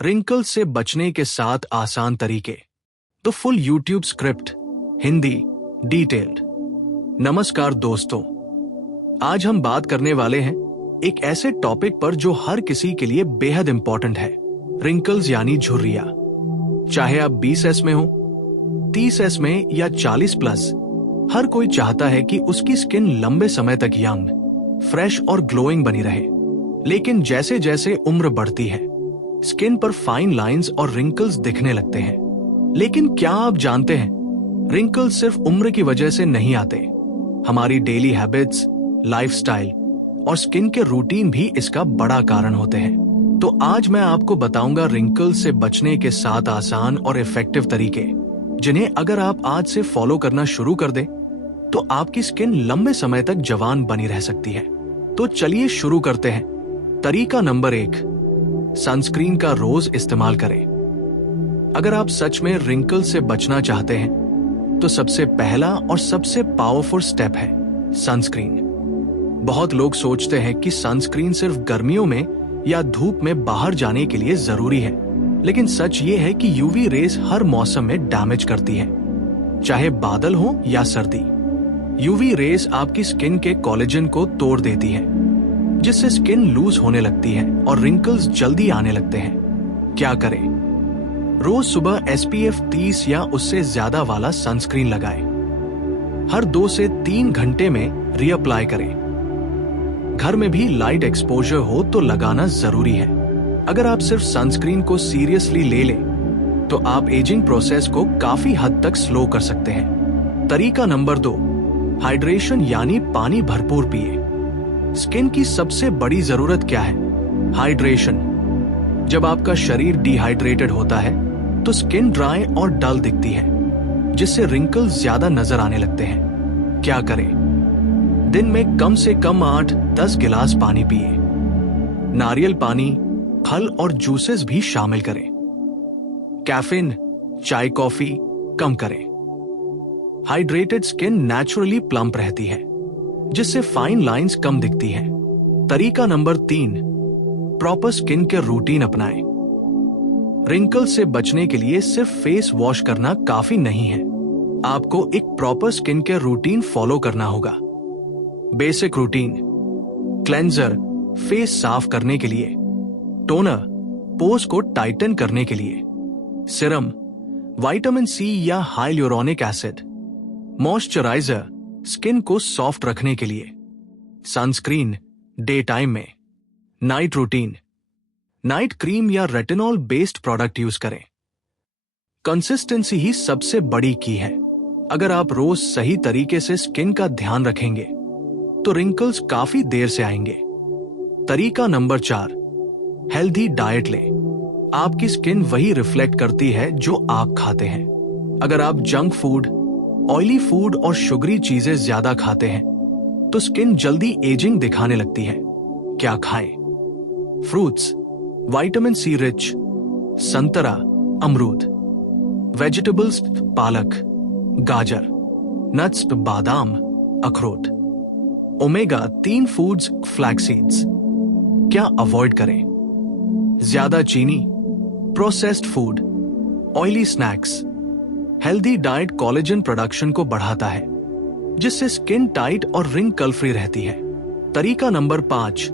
Wrinkles से बचने के 7 आसान तरीके। तो full YouTube script, Hindi, detailed. नमस्कार दोस्तों, आज हम बात करने वाले हैं एक ऐसे टॉपिक पर जो हर किसी के लिए बेहद इंपॉर्टेंट है। रिंकल्स यानी झुर्रियां। चाहे आप 20s में हो, 30s में या 40+, हर कोई चाहता है कि उसकी स्किन लंबे समय तक यंग, फ्रेश और ग्लोइंग बनी रहे। लेकिन जैसे जैसे उम्र बढ़ती है, स्किन पर फाइन लाइंस और रिंकल्स दिखने लगते हैं। लेकिन क्या आप जानते हैं, रिंकल्स सिर्फ उम्र की वजह से नहीं आते। हमारी डेली हैबिट्स, लाइफस्टाइल और स्किन के रूटीन भी इसका बड़ा कारण होते हैं। तो आज मैं आपको बताऊंगा रिंकल्स से बचने के 7 आसान और इफेक्टिव तरीके, जिन्हें अगर आप आज से फॉलो करना शुरू कर दें तो आपकी स्किन लंबे समय तक जवान बनी रह सकती है। तो चलिए शुरू करते हैं। तरीका नंबर 1, सनस्क्रीन का रोज इस्तेमाल करें। अगर आप सच में रिंकल से बचना चाहते हैं तो सबसे पहला और सबसे पावरफुल स्टेप है सनस्क्रीन। बहुत लोग सोचते हैं कि सनस्क्रीन सिर्फ गर्मियों में या धूप में बाहर जाने के लिए जरूरी है, लेकिन सच ये है कि यूवी रेस हर मौसम में डैमेज करती है, चाहे बादल हो या सर्दी। यूवी रेस आपकी स्किन के कोलेजन को तोड़ देती है, जिससे स्किन लूज होने लगती है और रिंकल्स जल्दी आने लगते हैं। क्या करें? रोज सुबह SPF 30 या उससे ज्यादा वाला सनस्क्रीन लगाएं। हर 2 से 3 घंटे में रीअप्लाई करें। घर में भी लाइट एक्सपोजर हो तो लगाना जरूरी है। अगर आप सिर्फ सनस्क्रीन को सीरियसली ले लें तो आप एजिंग प्रोसेस को काफी हद तक स्लो कर सकते हैं। तरीका नंबर 2, हाइड्रेशन यानी पानी भरपूर पिए। स्किन की सबसे बड़ी जरूरत क्या है? हाइड्रेशन। जब आपका शरीर डिहाइड्रेटेड होता है तो स्किन ड्राई और डल दिखती है, जिससे रिंकल्स ज्यादा नजर आने लगते हैं। क्या करें? दिन में कम से कम 8-10 गिलास पानी पिए। नारियल पानी, फल और जूसेस भी शामिल करें। कैफीन, चाय, कॉफी कम करें। हाइड्रेटेड स्किन नेचुरली प्लम्प रहती है, जिससे फाइन लाइंस कम दिखती हैं। तरीका number 3, proper skin care routine अपनाएं। रिंकल्स से बचने के लिए सिर्फ फेस वॉश करना काफी नहीं है, आपको एक proper skin care routine follow करना होगा। बेसिक रूटीन: क्लेंजर फेस साफ करने के लिए, टोनर पोर्स को टाइटन करने के लिए, सीरम विटामिन C या हाइलुरोनिक एसिड, मॉइस्चराइजर स्किन को सॉफ्ट रखने के लिए, सनस्क्रीन डे टाइम में, नाइट रूटीन नाइट क्रीम या रेटिनॉल बेस्ड प्रोडक्ट यूज करें। कंसिस्टेंसी ही सबसे बड़ी की है। अगर आप रोज सही तरीके से स्किन का ध्यान रखेंगे तो रिंकल्स काफी देर से आएंगे। तरीका नंबर 4, हेल्दी डाइट लें। आपकी स्किन वही रिफ्लेक्ट करती है जो आप खाते हैं। अगर आप जंक फूड, ऑयली फूड और शुगरी चीजें ज्यादा खाते हैं तो स्किन जल्दी एजिंग दिखाने लगती है। क्या खाएं? फ्रूट्स, विटामिन C रिच, संतरा, अमरूद, वेजिटेबल्स, पालक, गाजर, नट्स, बादाम, अखरोट, ओमेगा 3 फूड्स, फ्लैक्स सीड्स। क्या अवॉइड करें? ज्यादा चीनी, processed food, oily snacks. Healthy diet collagen production को बढ़ाता है, जिससे स्किन टाइट और रिंकल फ्री रहती है। तरीका नंबर 5,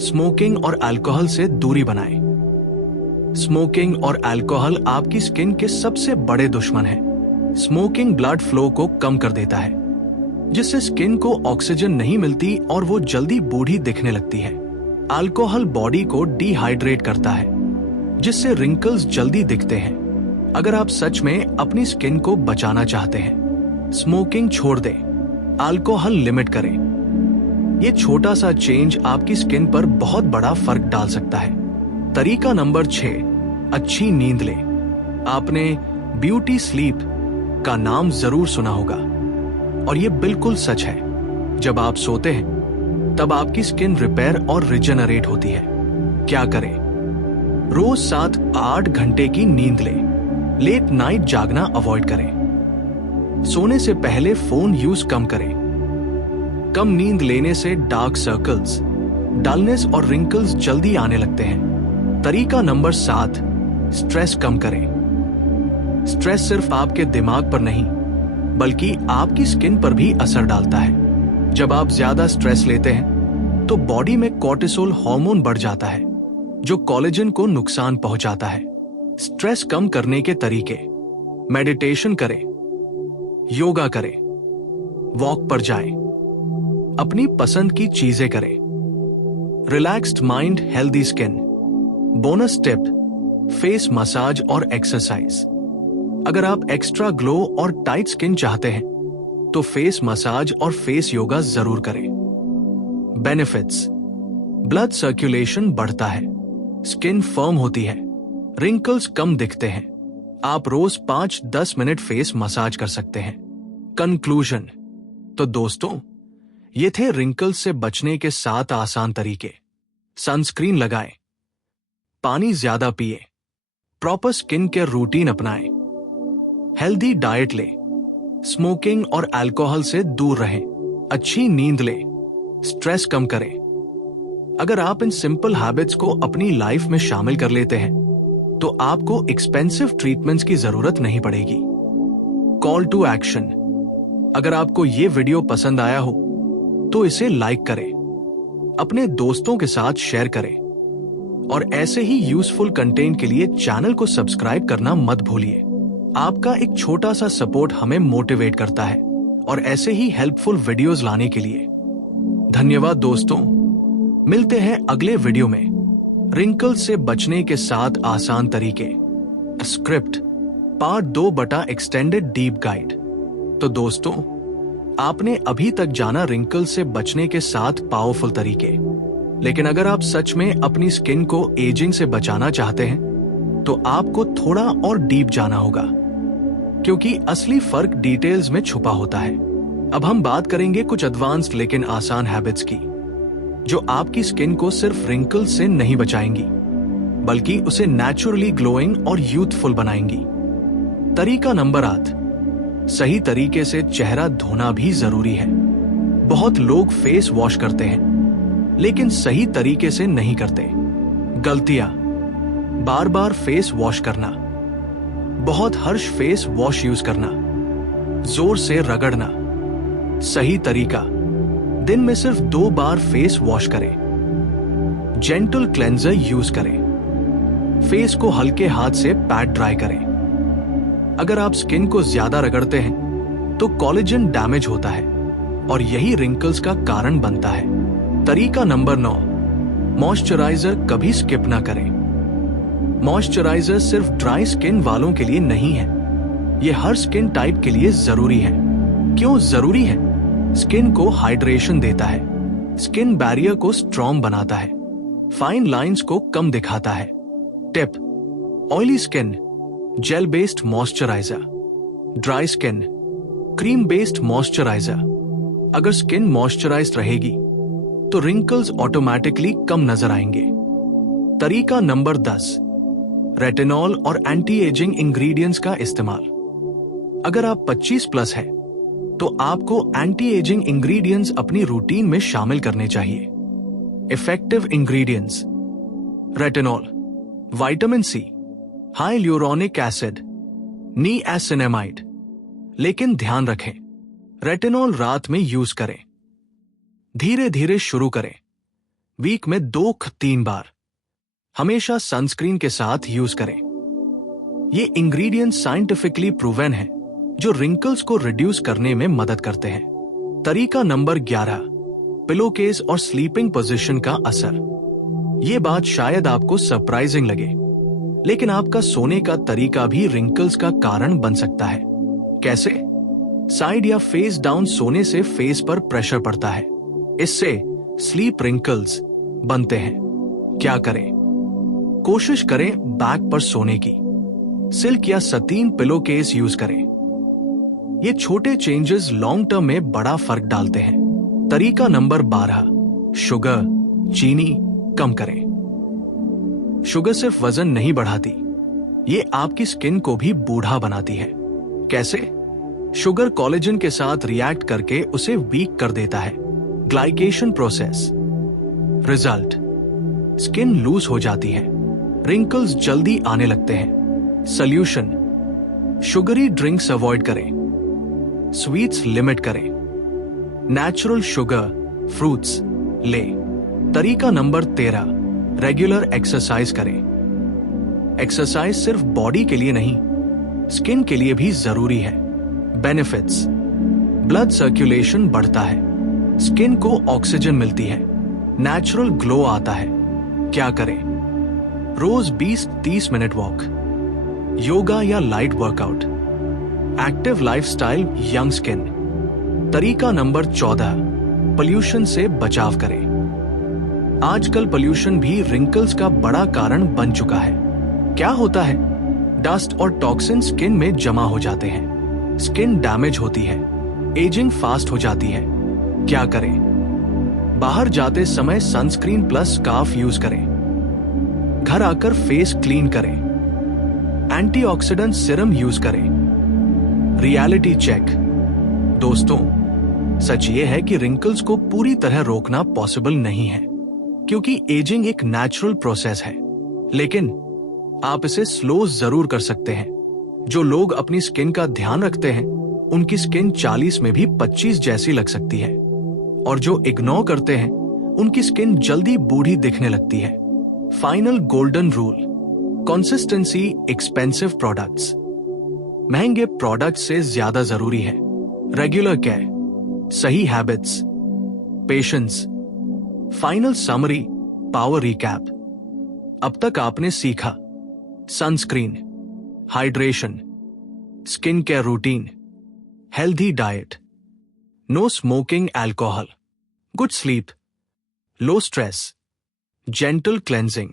स्मोकिंग और अल्कोहल से दूरी बनाएं। स्मोकिंग और अल्कोहल आपकी स्किन के सबसे बड़े दुश्मन हैं। स्मोकिंग ब्लड फ्लो को कम कर देता है, जिससे स्किन को ऑक्सीजन नहीं मिलती और वो जल्दी बूढ़ी दिखने लगती है। अल्कोहल बॉडी को डिहाइड्रेट करता है, जिससे रिंकल्स जल्दी दिखते हैं। अगर आप सच में अपनी स्किन को बचाना चाहते हैं, स्मोकिंग छोड़ दें, अल्कोहल लिमिट करें। ये छोटा सा चेंज आपकी स्किन पर बहुत बड़ा फर्क डाल सकता है। तरीका नंबर 6, अच्छी नींद लें। आपने ब्यूटी स्लीप का नाम जरूर सुना होगा, और ये बिल्कुल सच है। जब आप सोते हैं तब आपकी स्किन रिपेयर और रिजेनरेट होती है। क्या करें? रोज 7-8 घंटे की नींद लें। लेट नाइट जागना अवॉइड करें। सोने से पहले फोन यूज कम करें। कम नींद लेने से डार्क सर्कल्स, डलनेस और रिंकल्स जल्दी आने लगते हैं। तरीका नंबर 7, स्ट्रेस कम करें। स्ट्रेस सिर्फ आपके दिमाग पर नहीं, बल्कि आपकी स्किन पर भी असर डालता है। जब आप ज्यादा स्ट्रेस लेते हैं तो बॉडी में कॉर्टिसोल हार्मोन बढ़ जाता है, जो कोलेजन को नुकसान पहुंचाता है। स्ट्रेस कम करने के तरीके: मेडिटेशन करें, योगा करें, वॉक पर जाएं, अपनी पसंद की चीजें करें। Relaxed mind, healthy skin. Bonus tip: face massage और एक्सरसाइज। अगर आप एक्स्ट्रा ग्लो और टाइट स्किन चाहते हैं तो फेस मसाज और फेस योगा जरूर करें। बेनिफिट्स: ब्लड सर्कुलेशन बढ़ता है, स्किन फर्म होती है, रिंकल्स कम दिखते हैं। आप रोज 5-10 मिनट फेस मसाज कर सकते हैं। कंक्लूजन: तो दोस्तों, ये थे रिंकल्स से बचने के 7 आसान तरीके। सनस्क्रीन लगाएं, पानी ज्यादा पिए, प्रॉपर स्किन केयर रूटीन अपनाएं, हेल्दी डाइट लें, स्मोकिंग और अल्कोहल से दूर रहें, अच्छी नींद लें, स्ट्रेस कम करें। अगर आप इन सिंपल हैबिट्स को अपनी लाइफ में शामिल कर लेते हैं तो आपको एक्सपेंसिव ट्रीटमेंट्स की जरूरत नहीं पड़ेगी। कॉल टू एक्शन: अगर आपको ये वीडियो पसंद आया हो तो इसे लाइक करें, अपने दोस्तों के साथ शेयर करें और ऐसे ही यूजफुल कंटेंट के लिए चैनल को सब्सक्राइब करना मत भूलिए। आपका एक छोटा सा सपोर्ट हमें मोटिवेट करता है और ऐसे ही हेल्पफुल वीडियोस लाने के लिए। धन्यवाद दोस्तों, मिलते हैं अगले वीडियो में। रिंकल्स से बचने के 7 आसान तरीके, स्क्रिप्ट, पार्ट 2 बटा एक्सटेंडेड डीप गाइड। तो दोस्तों, आपने अभी तक जाना रिंकल्स से बचने के 7 पावरफुल तरीके। लेकिन अगर आप सच में अपनी स्किन को एजिंग से बचाना चाहते हैं तो आपको थोड़ा और डीप जाना होगा, क्योंकि असली फर्क डिटेल्स में छुपा होता है। अब हम बात करेंगे कुछ एडवांस्ड लेकिन आसान हैबिट्स की, जो आपकी स्किन को सिर्फ रिंकल्स से नहीं बचाएंगी, बल्कि उसे नेचुरली ग्लोइंग और यूथफुल बनाएंगी। तरीका नंबर 8: सही तरीके से चेहरा धोना भी जरूरी है। बहुत लोग फेस वॉश करते हैं, लेकिन सही तरीके से नहीं करते। गलतियां: बार बार फेस वॉश करना, बहुत हर्ष फेस वॉश यूज करना, जोर से रगड़ना। सही तरीका: दिन में सिर्फ 2 बार फेस वॉश करें। जेंटल क्लेंजर यूज करें। फेस को हल्के हाथ से पैट ड्राई करें। अगर आप स्किन को ज्यादा रगड़ते हैं तो कोलेजन डैमेज होता है और यही रिंकल्स का कारण बनता है। तरीका नंबर 9: मॉइस्चराइजर कभी स्किप ना करें। मॉइस्चराइजर सिर्फ ड्राई स्किन वालों के लिए नहीं है, यह हर स्किन टाइप के लिए जरूरी है। क्यों जरूरी है? स्किन को हाइड्रेशन देता है, स्किन बैरियर को स्ट्रॉन्ग बनाता है, फाइन लाइंस को कम दिखाता है। Tip: oily skin gel based moisturiser, dry skin cream based moisturiser. अगर स्किन मॉइस्चराइज्ड रहेगी तो रिंकल्स ऑटोमेटिकली कम नजर आएंगे। तरीका नंबर 10: रेटिनॉल और एंटी एजिंग इंग्रेडिएंट्स का इस्तेमाल। अगर आप 25 प्लस है तो आपको एंटी एजिंग इंग्रेडिएंट्स अपनी रूटीन में शामिल करने चाहिए। Effective ingredients: retinol, vitamin C, hyaluronic acid, niacinamide. लेकिन ध्यान रखें, रेटिनॉल रात में यूज करें। धीरे धीरे शुरू करें, वीक में 2-3 बार। हमेशा सनस्क्रीन के साथ यूज करें। ये इंग्रेडिएंट्स साइंटिफिकली प्रूवन है, जो रिंकल्स को रिड्यूस करने में मदद करते हैं। तरीका नंबर 11: पिलो केस और स्लीपिंग पोजीशन का असर। ये बात शायद आपको सरप्राइजिंग लगे, लेकिन आपका सोने का तरीका भी रिंकल्स का कारण बन सकता है। कैसे? साइड या फेस डाउन सोने से फेस पर प्रेशर पड़ता है, इससे स्लीप रिंकल्स बनते हैं। क्या करें? कोशिश करें बैक पर सोने की। सिल्क या सतीन पिलो केस यूज करें। ये छोटे चेंजेस लॉन्ग टर्म में बड़ा फर्क डालते हैं। तरीका नंबर 12: शुगर, चीनी कम करें। शुगर सिर्फ वजन नहीं बढ़ाती, ये आपकी स्किन को भी बूढ़ा बनाती है। कैसे? शुगर कोलेजन के साथ रिएक्ट करके उसे वीक कर देता है। Glycation process. Result: skin loose हो जाती है, रिंकल्स जल्दी आने लगते हैं। सॉल्यूशन, शुगरी ड्रिंक्स अवॉइड करें, स्वीट्स लिमिट करें, नेचुरल शुगर फ्रूट्स ले। तरीका नंबर 13, रेगुलर एक्सरसाइज करें। एक्सरसाइज सिर्फ बॉडी के लिए नहीं, स्किन के लिए भी जरूरी है। बेनिफिट्स, ब्लड सर्कुलेशन बढ़ता है, स्किन को ऑक्सीजन मिलती है, नेचुरल ग्लो आता है। क्या करें? रोज 20-30 मिनट वॉक, योगा या light workout, active lifestyle, young skin. तरीका नंबर 14, पोल्यूशन से बचाव करें। आजकल पोल्यूशन भी रिंकल्स का बड़ा कारण बन चुका है। क्या होता है? डस्ट और टॉक्सिन स्किन में जमा हो जाते हैं, स्किन डैमेज होती है, एजिंग फास्ट हो जाती है। क्या करें? बाहर जाते समय सनस्क्रीन प्लस स्कार्फ यूज करें, घर आकर फेस क्लीन करें, एंटीऑक्सीडेंट सीरम यूज करें। Reality check. दोस्तों, सच ये है कि रिंकल्स को पूरी तरह रोकना पॉसिबल नहीं है, क्योंकि एजिंग एक नेचुरल प्रोसेस है, लेकिन आप इसे स्लो जरूर कर सकते हैं। जो लोग अपनी स्किन का ध्यान रखते हैं, उनकी स्किन 40 में भी 25 जैसी लग सकती है, और जो इग्नोर करते हैं, उनकी स्किन जल्दी बूढ़ी दिखने लगती है। Final golden rule, consistency expensive products. महंगे प्रोडक्ट्स से ज्यादा जरूरी है रेगुलर केयर, सही habits, patience. Final summary, power recap. अब तक आपने सीखा sunscreen, hydration, skin care routine, healthy diet, no smoking alcohol, good sleep, low stress, gentle cleansing,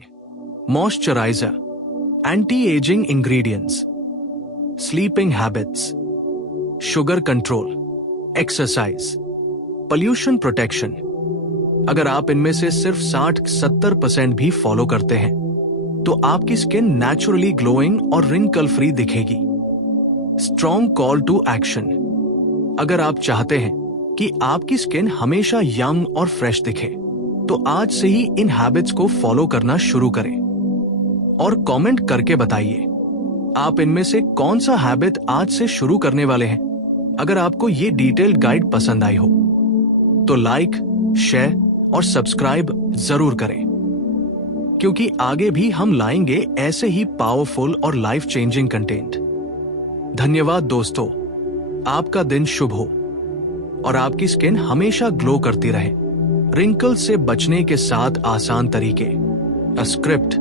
moisturiser, anti ageing ingredients, sleeping habits, sugar control, exercise, pollution protection. अगर आप इनमें से सिर्फ 60-70% भी फॉलो करते हैं, तो आपकी स्किन नेचुरली ग्लोइंग और रिंकल फ्री दिखेगी। Strong call to action. अगर आप चाहते हैं कि आपकी स्किन हमेशा यंग और फ्रेश दिखे, तो आज से ही इन हैबिट्स को फॉलो करना शुरू करें और कमेंट करके बताइए आप इनमें से कौन सा हैबिट आज से शुरू करने वाले हैं। अगर आपको ये डिटेल्ड गाइड पसंद आई हो, तो लाइक, शेयर और सब्सक्राइब जरूर करें, क्योंकि आगे भी हम लाएंगे ऐसे ही पावरफुल और लाइफ चेंजिंग कंटेंट। धन्यवाद दोस्तों, आपका दिन शुभ हो और आपकी स्किन हमेशा ग्लो करती रहे। रिंकल्स से बचने के 7 आसान तरीके, अ स्क्रिप्ट,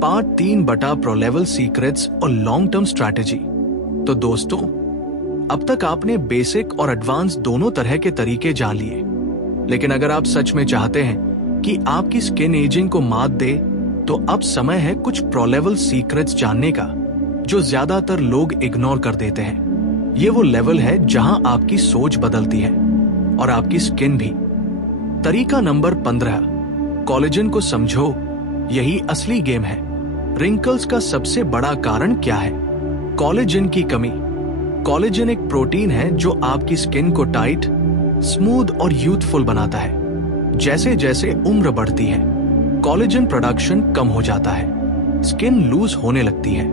पार्ट 3 बटा प्रो लेवल सीक्रेट्स और लॉन्ग टर्म स्ट्रैटेजी। तो दोस्तों, अब तक आपने बेसिक और एडवांस दोनों तरह के तरीके जान लिए, लेकिन अगर आप सच में चाहते हैं कि आपकी स्किन एजिंग को मात दे, तो अब समय है कुछ प्रो लेवल सीक्रेट्स जानने का, जो ज्यादातर लोग इग्नोर कर देते हैं। ये वो लेवल है जहां आपकी सोच बदलती है और आपकी स्किन भी। तरीका नंबर 15, कोलेजन को समझो, यही असली गेम है। रिंकल्स का सबसे बड़ा कारण क्या है? कोलेजन की कमी। कोलेजन एक प्रोटीन है जो आपकी स्किन को टाइट, स्मूथ और यूथफुल बनाता है। जैसे जैसे उम्र बढ़ती है, कोलेजन प्रोडक्शन कम हो जाता है, स्किन लूज होने लगती है,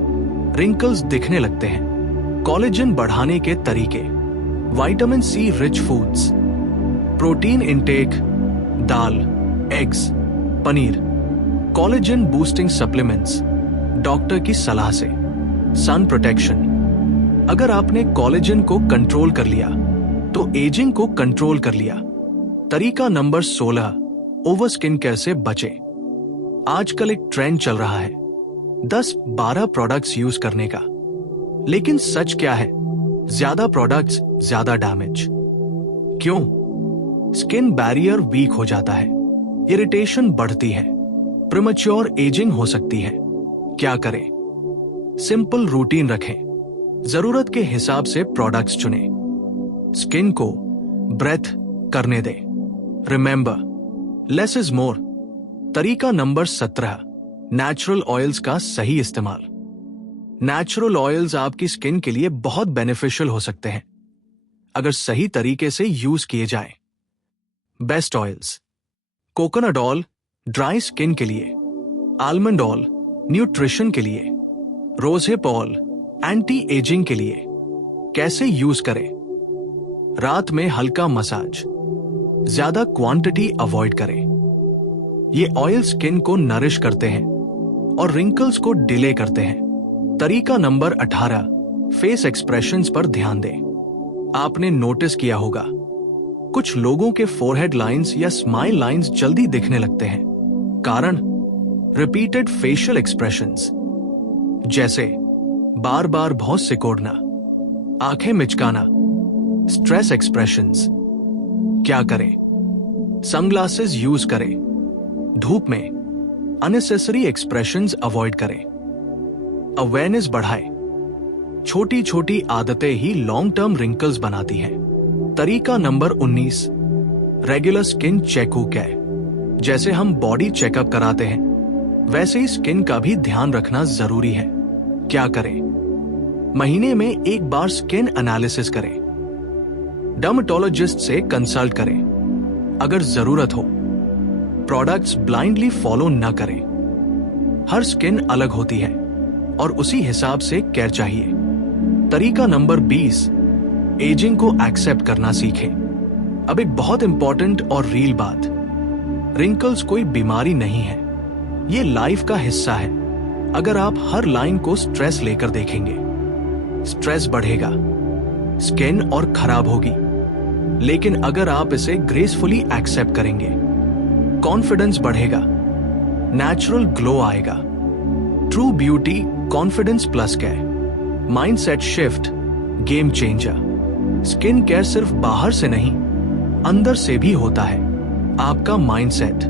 रिंकल्स दिखने लगते हैं। कोलेजन बढ़ाने के तरीके, vitamin C rich foods, protein intake, दाल, eggs, paneer, collagen boosting supplements, doctor की सलाह से, सन प्रोटेक्शन। अगर आपने कोलेजन को कंट्रोल कर लिया, तो एजिंग को कंट्रोल कर लिया। तरीका नंबर 16, ओवर स्किन केयर से बचे। आजकल एक ट्रेंड चल रहा है 10-12 प्रोडक्ट्स यूज करने का, लेकिन सच क्या है? ज्यादा प्रोडक्ट्स ज्यादा डैमेज। क्यों? स्किन बैरियर वीक हो जाता है, इरिटेशन बढ़ती है, प्रीमैच्योर एजिंग हो सकती है। क्या करें? सिंपल रूटीन रखें, जरूरत के हिसाब से प्रोडक्ट्स चुनें, स्किन को ब्रेथ करने दें। Remember, less is more. तरीका नंबर 17, नेचुरल ऑयल्स का सही इस्तेमाल। नेचुरल ऑयल्स आपकी स्किन के लिए बहुत बेनिफिशियल हो सकते हैं, अगर सही तरीके से यूज किए जाएं। Best oils, coconut oil dry skin के लिए, आलमंड ऑयल न्यूट्रिशन के लिए, रोजेपॉल एंटी एजिंग के लिए। कैसे यूज करें? रात में हल्का मसाज, ज्यादा क्वांटिटी अवॉइड करें। ये ऑयल स्किन को नरिश करते हैं और रिंकल्स को डिले करते हैं। तरीका नंबर 18, फेस एक्सप्रेशंस पर ध्यान दें। आपने नोटिस किया होगा, कुछ लोगों के फोरहेड लाइंस या स्माइल लाइंस जल्दी दिखने लगते हैं। कारण रिपीटेड फेशियल एक्सप्रेशंस, जैसे बार बार भौं सिकोड़ना, आंखें मिचकाना, स्ट्रेस एक्सप्रेशंस। क्या करें? सनग्लासेस यूज करें। धूप में अननेसेसरी एक्सप्रेशंस अवॉइड करें। अवेयरनेस बढ़ाएं। छोटी छोटी आदतें ही लॉन्ग टर्म रिंकल्स बनाती हैं। तरीका नंबर 19, रेगुलर स्किन चेकअप है। जैसे हम बॉडी चेकअप कराते हैं, वैसे ही स्किन का भी ध्यान रखना जरूरी है। क्या करें? महीने में एक बार स्किन एनालिसिस करें। डर्मेटोलॉजिस्ट से कंसल्ट करें। अगर जरूरत हो, प्रोडक्ट्स ब्लाइंडली फॉलो न करें। हर स्किन अलग होती है और उसी हिसाब से केयर चाहिए। तरीका नंबर 20, एजिंग को एक्सेप्ट करना सीखें। अब एक बहुत इंपॉर्टेंट और रियल बात, रिंकल्स कोई बीमारी नहीं है, ये लाइफ का हिस्सा है। अगर आप हर लाइन को स्ट्रेस लेकर देखेंगे, स्ट्रेस बढ़ेगा, स्किन और खराब होगी। लेकिन अगर आप इसे ग्रेसफुली एक्सेप्ट करेंगे, कॉन्फिडेंस बढ़ेगा, नेचुरल ग्लो आएगा। True beauty confidence plus care, mindset shift game changer. Skin care सिर्फ बाहर से नहीं, अंदर से भी होता है। आपका माइंडसेट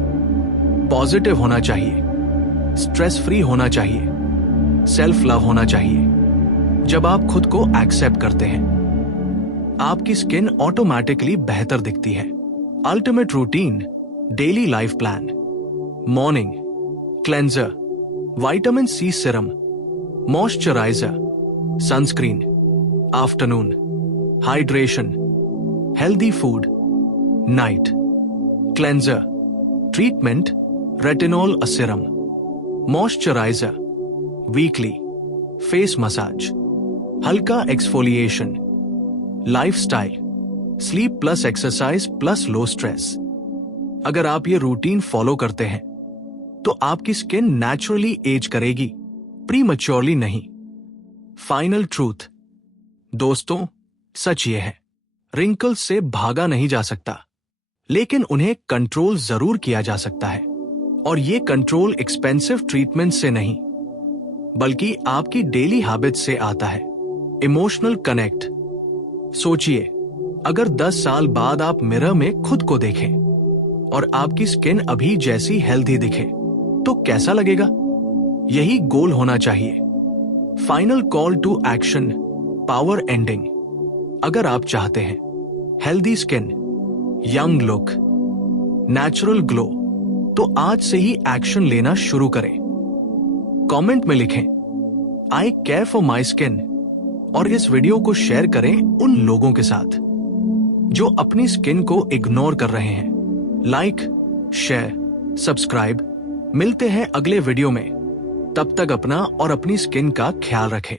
पॉजिटिव होना चाहिए, स्ट्रेस फ्री होना चाहिए, सेल्फ लव होना चाहिए। जब आप खुद को एक्सेप्ट करते हैं, आपकी स्किन ऑटोमेटिकली बेहतर दिखती है। Ultimate routine, daily life plan. Morning cleanser, vitamin C serum, moisturiser, sunscreen. Afternoon hydration, healthy food. Night cleanser, treatment, retinol serum, moisturiser. Weekly face massage, हल्का exfoliation. Lifestyle, sleep plus exercise plus low stress. अगर आप ये routine follow करते हैं तो आपकी skin naturally as करेगी, प्रीमैच्योरली नहीं। फाइनल ट्रूथ दोस्तों, सच ये है, रिंकल्स से भागा नहीं जा सकता, लेकिन उन्हें कंट्रोल जरूर किया जा सकता है। और ये कंट्रोल एक्सपेंसिव ट्रीटमेंट से नहीं, बल्कि आपकी डेली हैबिट से आता है। Emotional connect. सोचिए, अगर 10 साल बाद आप मिरर में खुद को देखें और आपकी स्किन अभी जैसी हेल्दी दिखे, तो कैसा लगेगा? यही गोल होना चाहिए। Final call to action, power ending. अगर आप चाहते हैं healthy skin, young look, natural glow, तो आज से ही एक्शन लेना शुरू करें। कमेंट में लिखें, आई केयर फॉर माई स्किन, और इस वीडियो को शेयर करें उन लोगों के साथ जो अपनी स्किन को इग्नोर कर रहे हैं। Like, share, subscribe. मिलते हैं अगले वीडियो में। तब तक अपना और अपनी स्किन का ख्याल रखें।